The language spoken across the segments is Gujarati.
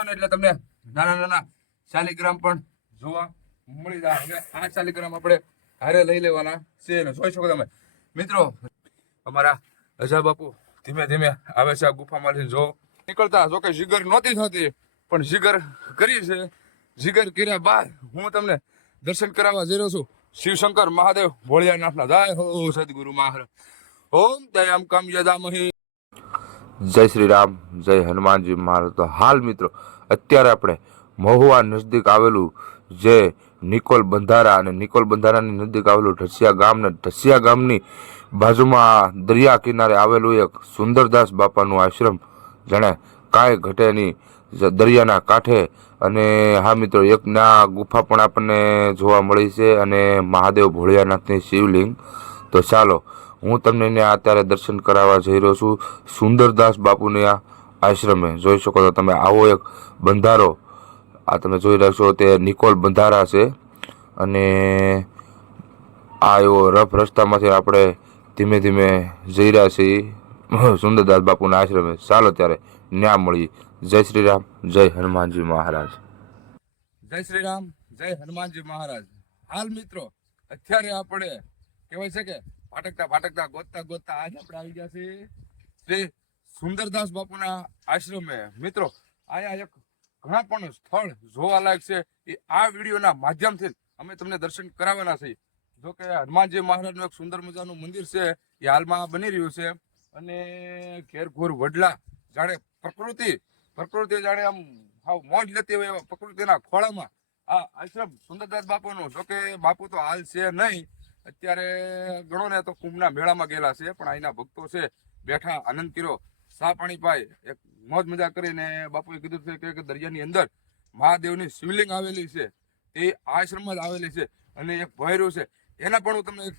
અને એટલે તમને નાના નાના શાલિગ્રામ પણ જોવા મળી જાય. હવે આ શાલિગ્રામ આપણે હારે લઈ લેવાના છે ને. જોઈ તમે. મિત્રો, અમારા અજા બાપુ ધીમે ધીમે આવે છે આ ગુફામાંથી. જો નીકળતા, જો કે જીગર નહોતી થતી, પણ જીગર કરી છે. જીગર કર્યા બાદ હું તમને દર્શન કરાવવા જઈ રહ્યો છું. શિવશંકર મહાદેવ ભોળિયાનાથના. જય હો, સદગુરુ મહારાજ. ઓમ દયામ કમ યદામહી જય શ્રી રામ, જય હનુમાનજી મહારાજ તો હાલ મિત્રો, અત્યારે આપણે મહુવા નજદીક આવેલું જે નિકોલ બંધારા અને નિકોલ બંધારાની નજીક આવેલું ઢસિયા ગામ ને ઢસિયા ગામની બાજુમાં દરિયા કિનારે આવેલું એક સુંદરદાસ બાપાનું આશ્રમ. જાણે કાંઈ ઘટેની દરિયાના કાંઠે. અને હા મિત્રો, એક ના ગુફા પણ આપણને જોવા મળી છે અને મહાદેવ ભોળિયાનાથની શિવલિંગ. તો ચાલો હું તમને અત્યારે દર્શન કરાવવા જઈ રહ્યો છું. સુંદરદાસ બાપુને આ આશ્રમે જોઈ શકો તો તમે. આવો એક બંધારો. આ તમે જોઈ રહ્યા છો તે નિકોલ બંધારા છે. અને આ એવો રફ રસ્તામાંથી આપણે ધીમે ધીમે જઈ રહ્યા છીએ. સુંદરદાસ બાપુના આશ્રમે. ચાલો ત્યારે ન્યા મળી જય શ્રી રામ, જય હનુમાનજી મહારાજ. જય શ્રી રામ, જય હનુમાનજી મહારાજ. હાલ મિત્રો, અત્યારે આપણે, કહેવાય છે કે ભાટકતા ભાટકતા ગોતતા ગોતતા આજ આપણે આવી ગયા છે શ્રી સુંદરદાસ બાપુના આશ્રમે. મિત્રો, અહીંયા એક ઘણા પણ સ્થળ જોવાલાયક છે. એ આ વિડીયોના માધ્યમથી અમે તમને દર્શન કરાવવાના છીએ. જો કે હનુમાનજી મહારાજનું એક સુંદર મજાનું મંદિર છે, એ હાલમાં બની રહ્યું છે. અને ઘેર ઘોર વડલા જાણે પ્રકૃતિ પ્રકૃતિ જાણે આમ હાવ મોજ લેતી હોય એવા પ્રકૃતિના ખોળામાં આ આશ્રમ સુંદરદાસ બાપુનું. જોકે બાપુ તો હાલ છે નહીં અત્યારે ગણો ને તો કુંભના મેળામાં ગયેલા છે, પણ અહીંના ભક્તો છે, બેઠા આનંદ કર્યો. સા પાણી પાય એક મોજ મજા કરીને બાપુએ કીધું છે કે- દરિયાની અંદર મહાદેવની શિવલિંગ આવેલી છે એ આશ્રમમાં જ આવેલી છે અને એક ભયરો છે. એના પણ હું તમને એક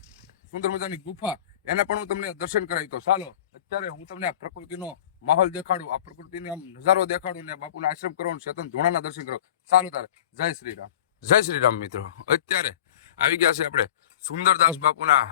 સુંદર મજાની ગુફા, એના પણ હું તમને દર્શન કરાવી તો ચાલો. અત્યારે હું તમને આ પ્રકૃતિનો માહોલ દેખાડું, આ પ્રકૃતિનો આમ નજારો દેખાડું ને બાપુના આશ્રમ કરવાનું ચેતન ધોણાના દર્શન કરો. ચાલો તારે, જય શ્રી રામ. જય શ્રી રામ મિત્રો. અત્યારે આવી ગયા છે આપણે સુંદરદાસ બાપુના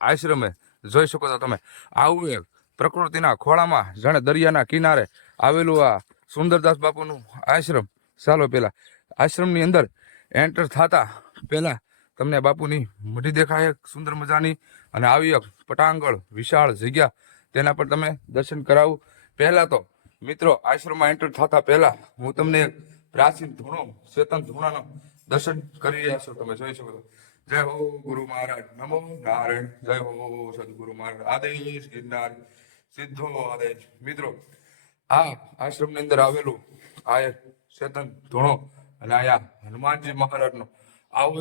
આશ્રમે જોઈ શકો છો તમે. આવું એક પ્રકૃતિના ખોળામાં જાણે દરિયાના કિનારે આવેલું આ સુંદરદાસ બાપુનું આશ્રમ. ચાલો પેલા આશ્રમની અંદર એન્ટર થતા પહેલા તમને બાપુની મઢી દેખાય સુંદર મજાની અને આવી એક પટાંગળ વિશાળ જગ્યા તેના પર તમે દર્શન કરાવું. પહેલાં તો મિત્રો આશ્રમમાં એન્ટર થતા પહેલાં હું તમને પ્રાચીન ધૂણો ચેતન ધૂણાનો દર્શન કરી રહ્યા છો. તમે જોઈ શકો છો. જય હો ગુરુ મહારાજ નમો નારાયણ જય હો સદગુરુ મહારાજ આદેશ ગિરનાર સિદ્ધો આદેશ મિત્રો આ આશ્રમની અંદર આવેલું આ ચેતન ધૂણો અને આયા હનુમાનજી મહારાજનો આવો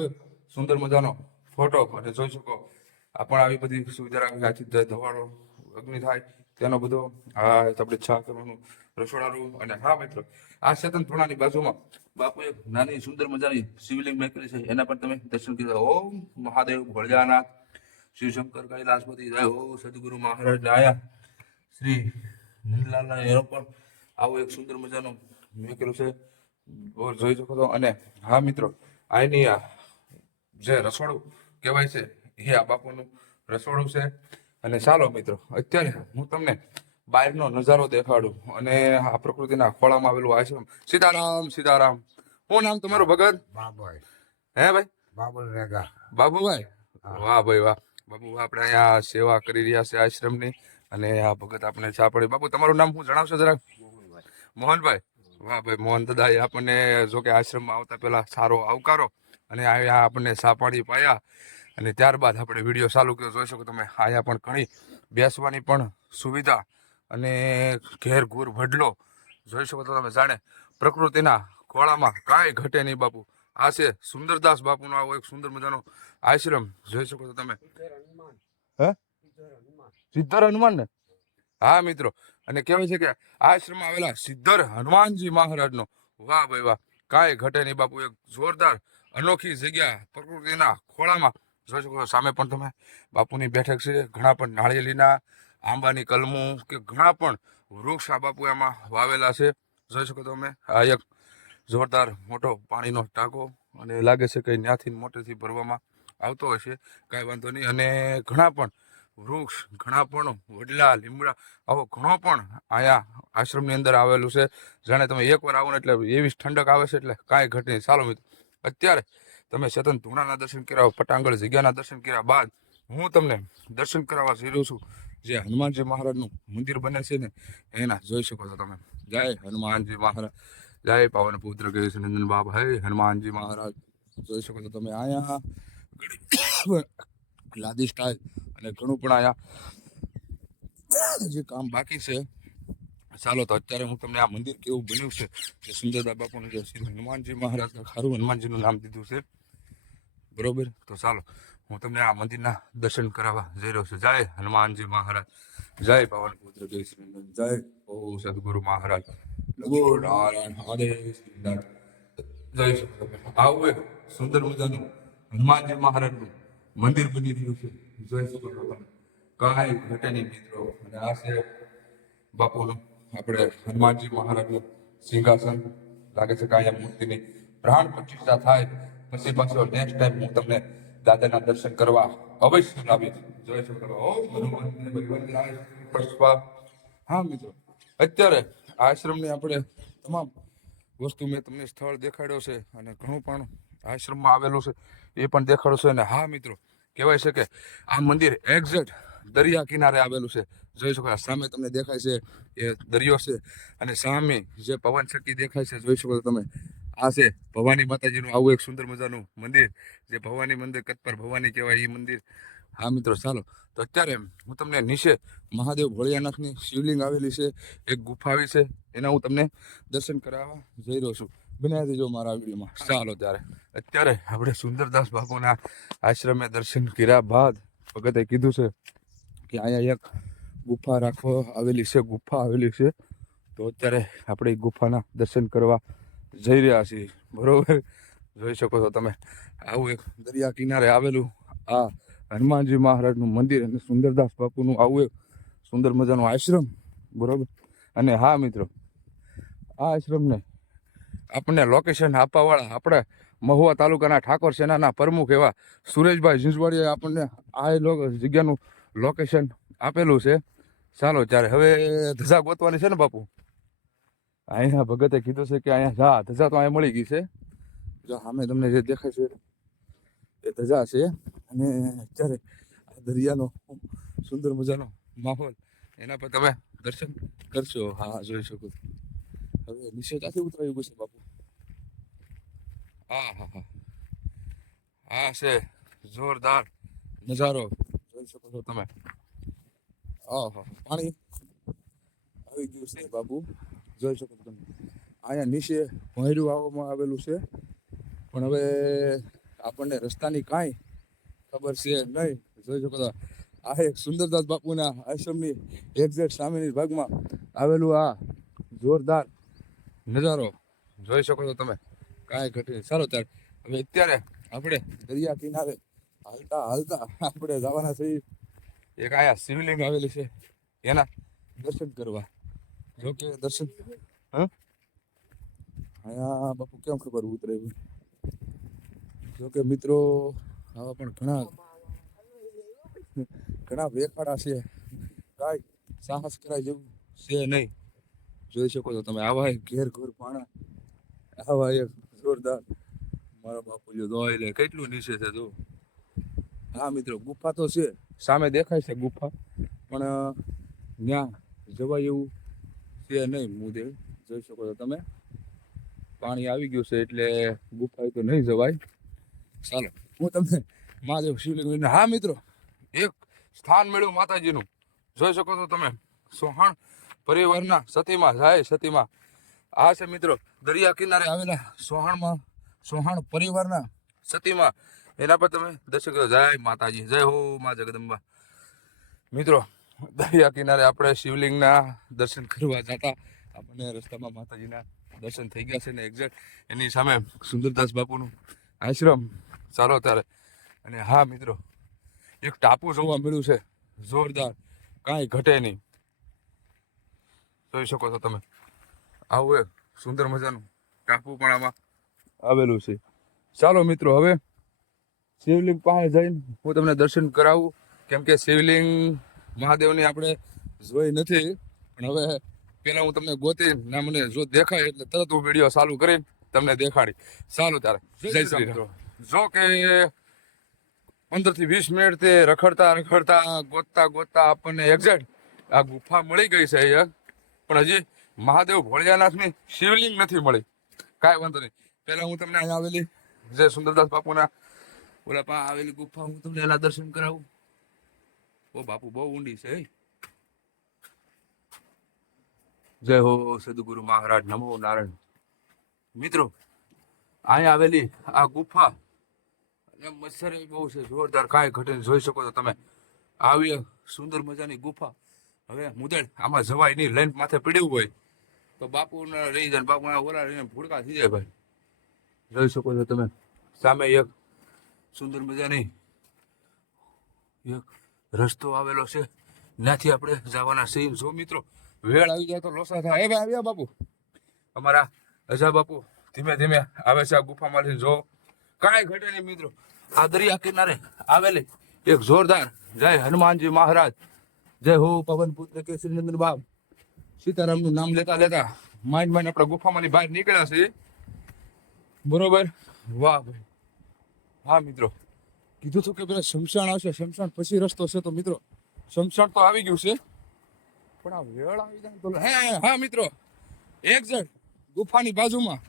સુંદર મજાનો ફોટો અને જોઈ શકો, આ પણ આવી બધી સુવિધા રાખી, આથી ધવાડો, અગ્નિ થાય. તેનો બધો આ આપણે છા કરવાનું રસોડાનું અને હા મિત્રો, આ ચેતન થોડાની બાજુમાં બાપુ એક નાની સુંદર મજાની શિવલિંગ મેકરી છે, એના પર તમે દર્શન કીધા ઓમ મહાદેવ ભોળિયાનાથ શિવશંકર કૈલાસપતિ જય હો સદગુરુ મહારાજ આયા. શ્રી નંદલાલના એનો પણ આવો એક સુંદર મજાનું મેકેલું છે જોઈ શકો છો. અને હા મિત્રો આની જે રસોડું કહેવાય છે, એ આ બાપુનું રસોડું છે. અને ચાલો મિત્રો અત્યારે હું તમને બહારનો નજારો દેખાડું અને આ પ્રકૃતિના ખોળામાં આવેલું આશ્રમ. સીતારામ સીતારામ. શું નામ તમારું ભગત? બાબુભાઈ. હે ભાઈ? બાબુ રેગા. બાબુભાઈ? વાહ ભાઈ વાહ. બાબુ આપણે અહીંયા સેવા કરી રહ્યા છે આશ્રમની અને આ ભગત આપણે ચા પડી બાપુ તમારું નામ હું જણાવશો જરાક? મોહનભાઈ. વાહ ભાઈ મોહન દાદા આપણને જો કે આશ્રમમાં આવતા પહેલા સારો આવકારો અને આ આપણને સાપાડી પાયા. અને ત્યારબાદ આપણે વીડિયો ચાલુ કર્યો. જોઈ શકો તમે અહીંયા પણ ઘણી બેસવાની પણ સુવિધા અને ઘેર ઘૂર વડલો. જોઈ શકો તો તમે જાણે પ્રકૃતિના ખોળામાં કાંઈ ઘટે નહીં બાપુ. આ છે સુંદરદાસ બાપુનો આવો એક સુંદર મજાનો આશ્રમ. જોઈ શકો છો તમે. હે? સિદ્ધર હનુમાન ને? હા મિત્રો. અને કહેવાય છે કે આશ્રમ આવેલા સિદ્ધર હનુમાનજી મહારાજનો. વાહ ભાઈ વાહ. કાંઈ ઘટે નહીં બાપુ. એક જોરદાર અનોખી જગ્યા પ્રકૃતિના ખોળામાં જોઈ શકો સામે પણ તમે બાપુની બેઠક છે, ઘણા પણ નાળિયેલીના આંબાની કલમું કે ઘણા પણ વૃક્ષ આ બાપુ એમાં વાવેલા છે. જોઈ શકો તમે, આ એક જોરદાર મોટો પાણીનો ટાંકો અને લાગે છે કે ત્યાંથી મોટેથી ભરવામાં આવતો હશે કાંઈ વાંધો નહીં. અને ઘણા પણ વૃક્ષ, ઘણા પણ વડલા, લીમડા, આવો ઘણો પણ અહીંયા આશ્રમની અંદર આવેલું છે. જાણે તમે એકવાર આવો ને એટલે એવી ઠંડક આવે છે એટલે કાંઈ ઘટે નહીં. ચાલો મિત્રો, અત્યારે તમે સતન ધૂણાના દર્શન કર્યા પટાંગળ જગ્યાના દર્શન કર્યા બાદ હું તમને દર્શન કરાવવા જઈ છું. જે હનુમાનજી મહારાજનું મંદિર બને છે ને, એના જોઈ શકો છો તમે. જય હનુમાનજી મહારાજ. જય પાવન પુત્ર ગયેશ નંદન બાબા હે હનુમાનજી મહારાજ. જોઈ શકો છો તમે અહીંયા લાદી સ્ટાઇલ અને ઘણું પણ અહીંયા જે કામ બાકી છે, ચાલો તો અત્યારે હું તમને આ મંદિર કેવું બન્યું છે, જે સુંદરદા બાપુનું જે હનુમાનજી મહારાજ ખારું હનુમાનજીનું નામ દીધું છે. બરોબર? તો ચાલો, હું તમને આ મંદિરના દર્શન કરાવવા જઈ રહ્યો છું. જય હનુમાનજી મહારાજ. જય પવન પુત્ર જય શ્રી જય ઓ સદગુરુ મહારાજ. નમો નારાયણ હરે જય શ્રી. આવું એક સુંદર મજાનું હનુમાનજી મહારાજનું મંદિર બની રહ્યું છે. જોઈ શકો છો કાંઈ ઘટે નહીં મિત્રો. અને આ છે બાપુનું આપણે હનુમાનજી મહારાજનું સિંહાસન. લાગે છે કાંઈ મૂર્તિની પ્રાણ પ્રતિષ્ઠા થાય પછી પાછો નેક્સ્ટ ટાઈમ હું તમને દાદાના દર્શન કરવા અવશ્ય લાવીશ જય ઓમ હનુમાનને હા મિત્રો. અત્યારે આશ્રમની આપણે તમામ વસ્તુ મેં તમને સ્થળ દેખાડ્યો છે અને ઘણું પણ આશ્રમમાં આવેલું છે, એ પણ દેખાડ્યું છે અને હા, મિત્રો, કહેવાય છે કે આ મંદિર એક્ઝેક્ટ દરિયા કિનારે આવેલું છે. જોઈ શકો સામે તમને દેખાય છે, એ દરિયો છે. અને સામે જે પવન શક્તિ દેખાય છે, જોઈ શકો તમે. આ છે ભવાની માતાજીનું, આવું એક સુંદર મજાનું મંદિર, જે ભવાની મંદિર કતપર ભવાની કહેવાય એ મંદિર. હા મિત્રો, ચાલો. તો અત્યારે હું તમને નીચે મહાદેવ ભોળિયાનાથની શિવલિંગ આવેલી છે, એક ગુફા આવી છે, એના હું તમને દર્શન કરાવવા જઈ રહ્યો છું. બનાવી દેજો મારા વિડીયોમાં. ચાલો ત્યારે. અત્યારે આપણે સુંદરદાસ બાપુના આશ્રમે દર્શન કર્યા બાદ ભગતે કીધું છે કે અહીંયા એક ગુફા રાખવા આવેલી છે, ગુફા આવેલી છે. તો અત્યારે આપણે ગુફાના દર્શન કરવા જઈ રહ્યા છીએ. બરોબર? જોઈ શકો છો તમે. આવું એક દરિયા કિનારે આવેલું આ હનુમાનજી મહારાજનું મંદિર અને સુંદરદાસ બાપુનું આવું એક સુંદર મજાનું આશ્રમ. બરોબર? અને હા, મિત્રો, આ આશ્રમને આપણને લોકેશન આપવાવાળા આપણે મહુવા તાલુકાના ઠાકોર સેનાના પ્રમુખ એવા સુરેશભાઈ ઝીંઝવાડીએ આપણને આ જગ્યાનું લોકેશન આપેલું છે. ચાલો, ત્યારે હવે ધજા ગોતવાની છે ને બાપુ? અહીંયા ભગતે કીધું છે કે અહીંયા જા, ધજા તો અહીંયા મળી ગઈ છે. જો સામે તમને જે દેખાય છે એ ધજા છે. અને અત્યારે દરિયાનો સુંદર મજાનો માહોલ, એના પર તમે દર્શન કરશો. હા, જોઈ શકો. હવે નીચે ક્યાંથી ઉતરાયું છે બાપુ? હા હા હા. હા, છે. જોરદાર નજારો જોઈ શકો છો તમે. આહા પાણી આવી ગયું છે બાપુ. જોઈ શકો છો તમે. અહીંયા નીચે ભોંયરું આવવામાં આવેલું છે. પણ હવે આપણને રસ્તાની કાંઈ ખબર છે નહીં. જોઈ શકો છો. આ એક સુંદરદાસ બાપુના આશ્રમની એક્ઝેક્ટ સામેની ભાગમાં આવેલું આ જોરદાર નજારો. જોઈ શકો છો તમે. કાંઈ ઘટી સારો ત્યારે હવે અત્યારે આપણે દરિયા કિનારે હાલતા હાલતા આપણે જવાના છીએ. એક આયા શિવલિંગ આવેલી છે. એના દર્શન કરવા. જો કે દર્શન હા? અહીંયા બાપુ કેમ ખબર ઉતરે? જો કે મિત્રો આવા પણ ઘણા ઘણા વેખાડા છે. કાંઈ સાહસ કરાય જેવું છે નહીં. જોઈ શકો છો તમે આવા ઘેર ઘોર પાણા આવા એક જોરદાર. મારા બાપુ જો દોઈ લે કેટલું નીચે છે જો. હા મિત્રો ગુફા તો છે સામે દેખાય છે ગુફા પણ ત્યાં જવાય એવું છે નહીં મુદેવ જોઈ શકો છો તમે. પાણી આવી ગયું છે એટલે ગુફાએ તો નહીં જવાય. ચાલો, હું તમને મહાદેવ શિવલિંગ હા મિત્રો, એક સ્થાન મેળવ્યું માતાજીનું. જોઈ શકો છો તમે, સોહાણ પરિવારના સતીમાં જાય સતીમાં. આ છે મિત્રો, દરિયા કિનારે આવેલા સોહાણમાં, સોહાણ પરિવારના સતીમાં. એના પર તમે દર્શક જય માતાજી, જય હો મા જગદંબા. મિત્રો દરિયા કિનારે આપણે શિવલિંગના દર્શન કરવા જતા. આપણને રસ્તામાં માતાજીના દર્શન થઈ ગયા છે ને એક્ઝેક્ટ એની સામે સુંદરદાસ બાપુનું આશ્રમ ચાલો ત્યારે. અને હા મિત્રો, એક ટાપુ જોવા મળ્યું છે. જોરદાર. કાંઈ ઘટે નહીં. જોઈ શકો છો તમે. આવું એક સુંદર મજાનું ટાપુ પણ આમાં આવેલું છે. ચાલો મિત્રો, હવે શિવલિંગ પાસે જઈને હું તમને દર્શન કરાવું. કેમ કે શિવલિંગ મહાદેવની આપણે જોઈ નથી પણ હવે પેલા હું તમને ગોતી ના મને જો દેખાય એટલે તરત હું વીડિયો ચાલુ કરીને તમને દેખાડી. ચાલુ તારે જય શ્રી રામ. જો કે પંદરથી વીસ મિનિટ તે રખડતા રખડતા ગોતતા ગોતતા આપણને એક્ઝેક્ટ આ ગુફા મળી ગઈ છે અહીંયા. પણ હજી મહાદેવ ભોળિયાનાથની શિવલિંગ નથી મળી. કાંઈ વાંધો નહીં. પહેલા હું તમને અહીંયા આવેલી જે સુંદરદાસ બાપુના ઓલા પા આવેલી ગુફા હું તમને એના દર્શન કરાવું. ઓ બાપુ, બહુ ઊંડી છે જય હો સદગુરુ મહારાજ, નમો નારાયણ. મિત્રો, અહીંયા આવેલી આ ગુફા મચ્છર બહુ છે, જોરદાર કાંઈ ઘટે જોઈ શકો છો તમે. આવી સુંદર મજાની ગુફા. હવે મુદેડ આમાં જવાય નહીં, લાઈન માથે પીડ્યું હોય. તો બાપુને રહી જાય બાપુના ઓલા રહીને ભૂડકા થઈ જાય ભાઈ. જોઈ શકો છો તમે. સામે એક સુંદર મજાની એક રસ્તો આવેલો છે. ત્યાંથી આપણે જવાના છીએ. જો મિત્રો, વેળ આવી જાય તો લોસા થાય. એ આવ્યા બાપુ. અમારા અજા બાપુ ધીમે ધીમે આવે છે આ ગુફામાંથી. જો કાંઈ ઘટે નહીં મિત્રો. આ દરિયા કિનારે આવેલી એક જોરદાર જય હનુમાનજી મહારાજ. જય હો પવન પુત્ર કેસરીનંદન બાપ. સીતારામનું નામ લેતા લેતા માઇન્ડ માઇન્ડ આપણા ગુફામાંથી બહાર નીકળ્યા છે બરોબર? વાહ ભાઈ. હા મિત્રો. કીધું હતું કે પેલા શમશાન આવશે શમશાન પછી રસ્તો છે તો મિત્રો શમશાન તો આવી ગયું છે. પણ આ વેળ આવી જાય તો હે હે, મિત્રો. એક્ઝેક્ટ ગુફાની બાજુમાં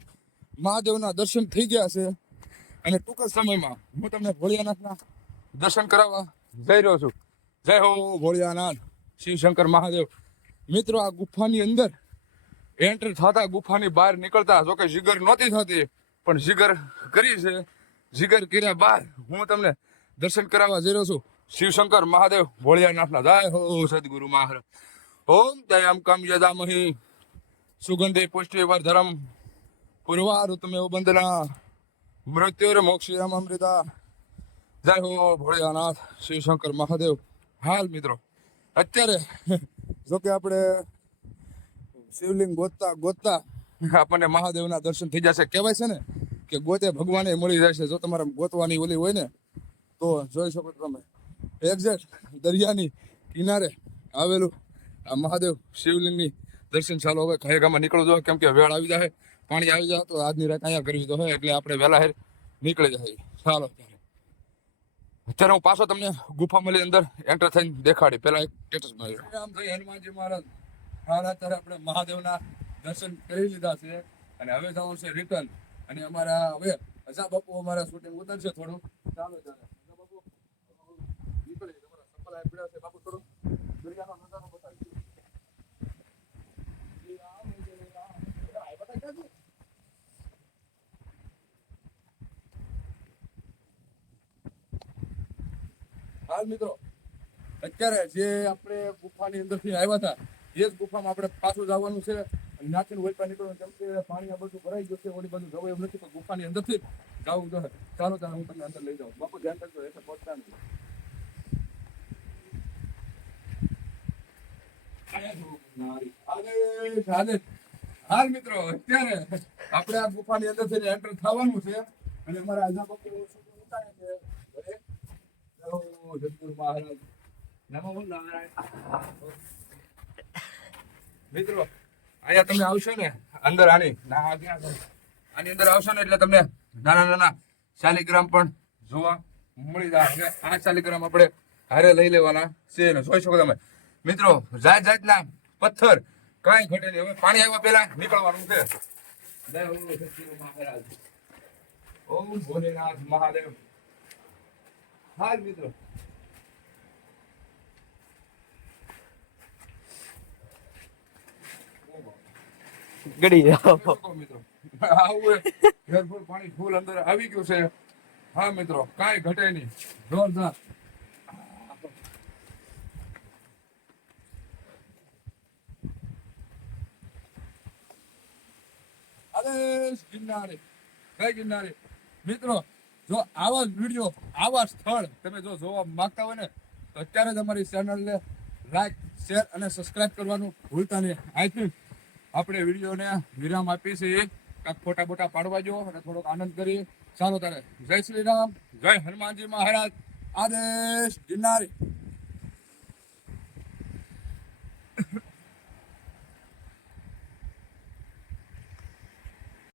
મહાદેવના દર્શન થઈ ગયા છે. અને ટૂંક જ સમયમાં હું તમને ભોળિયાનાથના દર્શન કરાવવા જઈ રહ્યો છું. જય હો ભોળિયાનાથ શિવશંકર મહાદેવ. મિત્રો આ ગુફાની અંદર એન્ટર થતા ગુફાની બહાર નીકળતા જોકે જીગર નહોતી થતી પણ જીગર કરી છે. જીગર કર્યા બાદ હું તમને દર્શન કરાવવા જઈ રહ્યો છું. શિવશંકર મહાદેવ, ભોળિયાનાથના જય હો સદગુરુ મહારાજ. ઓમ દયામ કમ યદામહી સુગંધે પુષ્ટિ ધરમ પૂર્વારુતમે બંદના મૃત્યુર મોક્ષયામ અમૃતા. જય હો ભોળિયાનાથ, શિવશંકર મહાદેવ. હાલ મિત્રો, અત્યારે જો કે આપણે શિવલિંગ ગોતતા ગોતતા આપણને મહાદેવના દર્શન થઈ જશે. કહેવાય છે ને કે ગોતે ભગવાને મળી જશે. જો તમારે ગોતવાની ઓલી હોય ને તો જોઈ શકો તમે. એક્ઝેક્ટ દરિયાની કિનારે આવેલું આ મહાદેવ શિવલિંગની દર્શન ચાલો. હવે ખરેગામાં નીકળવું જોઈએ કેમ કે વેળ આવી જાય પાણી આવી જાય તો આજની રાત અહીંયા કરવી તો હોય, એટલે આપણે વહેલા હેર નીકળી જાય ચાલો ત્યારે. અત્યારે હું પાછો તમને ગુફા મળી અંદર એન્ટર થઈને દેખાડી. પેલા એક સ્ટેટસ માર્યો રામ જય હનુમાનજી મહારાજ. હાલ અત્યારે આપણે મહાદેવના દર્શન કરી લીધા છે અને હવે જવાનું છે રિટર્ન અને અમારા હવે હજા બાપુ અમારા શૂટિંગ ઉતરશે થોડું ચાલો નીકળે હાલ મિત્રો, અત્યારે જે આપણે ગુફાની અંદરથી આવ્યા હતા, એ જ ગુફામાં આપણે પાછું જવાનું છે. નાખીને ઓલપા નીકળવાનું કેમ કે પાણી આ બધું ભરાઈ ગયું છે, ઓલી બધું જવું એમ નથી, પણ ગુફાની અંદરથી જવું જોઈએ. ચાલો ચાલો હું તમને અંદર લઈ જાઉં. બાપુ, ધ્યાન રાખજો એટલે પહોંચતા નથી આદેશ, આદેશ. હાલ મિત્રો, અત્યારે આપણે આ ગુફાની અંદર થઈને એન્ટર થવાનું છે. અને અમારા મિત્રો, અહીંયા તમે આવશો ને, અંદર આની, ના? આની અંદર આવશો ને એટલે તમને નાના નાના શાલિગ્રામ પણ જોવા મળી જાય આ શાલિગ્રામ આપણે હારે લઈ લેવાના છે ને. જોઈ શકો તમે? મિત્રો જાત જાતના પથ્થર કાંઈ ઘટે નહીં. હવે પાણી આવ્યા પહેલા નીકળવાનું છે. જય હો સદગુરુ મહારાજ. ઓમ ભોલેનાથ મહાદેવ. હાલ મિત્રો. ગડી જાઓ. મિત્રો? આવું ઘરફૂલ પાણી ફૂલ અંદર આવી ગયું છે. હા મિત્રો કાંઈ ઘટે નહીં. જોરદાર. અરે ગિરનારે, જય ગિરનારે. મિત્રો, જો આવા વીડિયો આવા સ્થળ તમે જો જોવા માંગતા હોય ને, તો અત્યારે જ અમારી ચેનલને લાઈક શેર અને સબસ્ક્રાઇબ કરવાનું ભૂલતા નહીં. થિંક આપણે વિડીયોને વિરામ આપી છે ફોટા બોટા પાડવા જો અને થોડોક આનંદ કરીએ. ચાલો તારે જય શ્રી રામ, જય હનુમાનજી મહારાજ. આદેશ ગિરનારી.